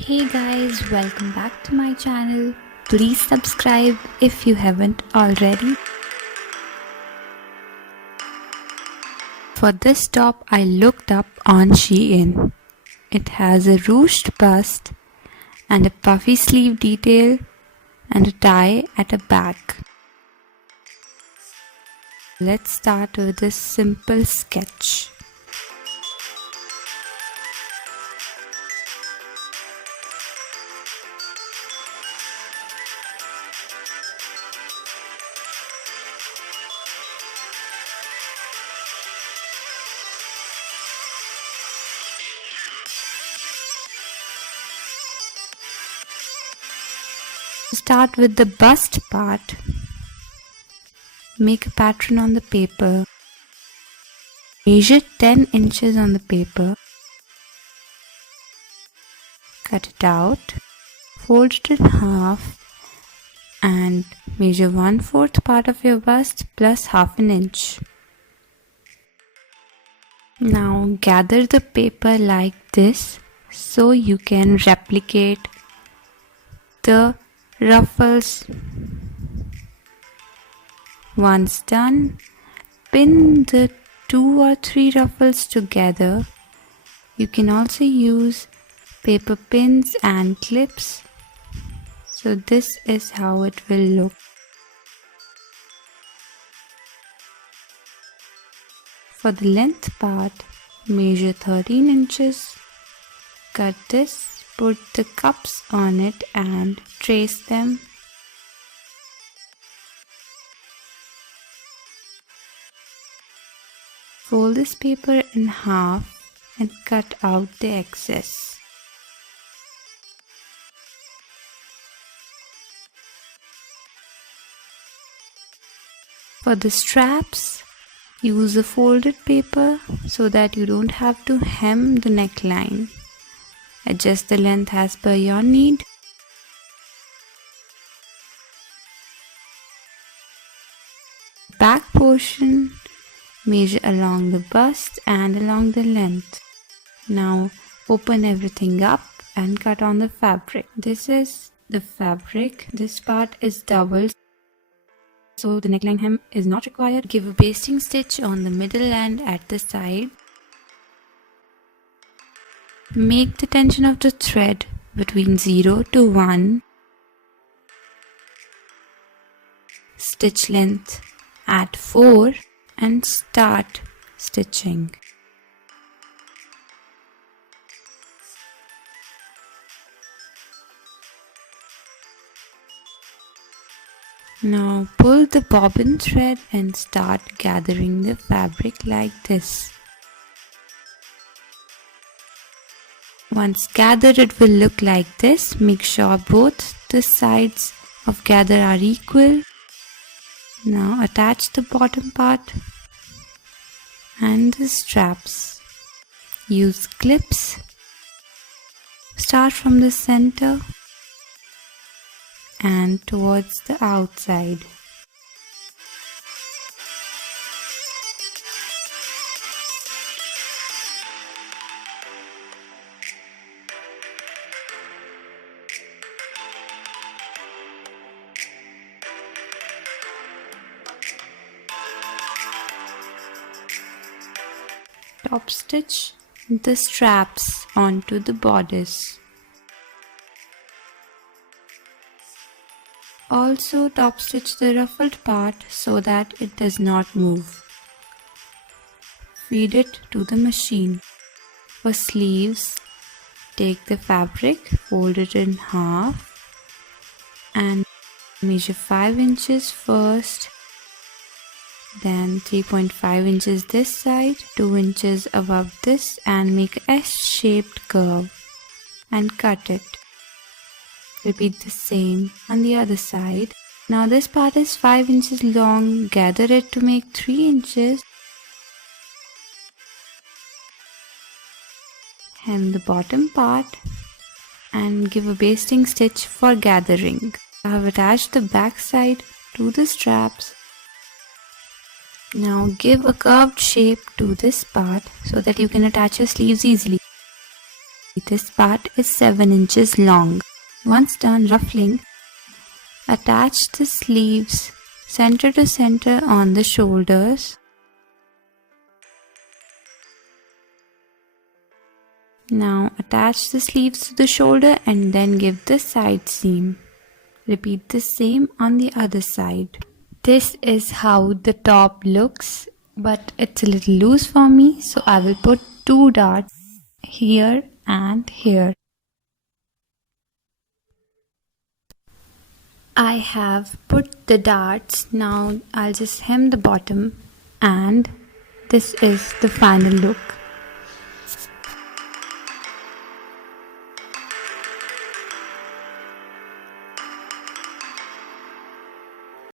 Hey guys, welcome back to my channel. Please subscribe if you haven't already. For this top, I looked up on Shein. It has a ruched bust and a puffy sleeve detail and a tie at the back. Let's start with a simple sketch. Start with the bust part. Make a pattern on the paper. Measure 10 inches on the paper. Cut it out. Fold it in half and measure 1/4 part of your bust plus half an inch. Now gather the paper like this so you can replicate the ruffles. Once done, pin the 2 or 3 ruffles together. You can also use paper pins and clips. So this is how it will look. For the length part, measure 13 inches. Cut this, put the cups on it and trace them. Fold this paper in half and cut out the excess. For the straps, use a folded paper so that you don't have to hem the neckline. Adjust the length as per your need. Back portion, measure along the bust and along the length. Now open everything up and cut on the fabric. This is the fabric. This part is doubled, so the neckline hem is not required. Give a basting stitch on the middle and at the side. Make the tension of the thread between 0 to 1. Stitch length at 4 and start stitching. Now pull the bobbin thread and start gathering the fabric like this. Once gathered, it will look like this. Make sure both the sides of gather are equal. Now attach the bottom part and the straps. Use clips. Start from the center and towards the outside. Top stitch the straps onto the bodice. Also top stitch the ruffled part so that it does not move. Feed it to the machine. For sleeves, take the fabric, fold it in half and measure 5 inches first. Then 3.5 inches this side, 2 inches above this, and make a S-shaped curve and cut it. Repeat the same on the other side. Now this part is 5 inches long, gather it to make 3 inches. Hem the bottom part and give a basting stitch for gathering. I have attached the back side to the straps. Now give a curved shape to this part so that you can attach your sleeves easily. This part is 7 inches long. Once done ruffling, attach the sleeves center to center on the shoulders. Now attach the sleeves to the shoulder and then give the side seam. Repeat the same on the other side. This is how the top looks, but it's a little loose for me, so I will put 2 darts here and here. I have put the darts. Now I'll just hem the bottom, and this is the final look.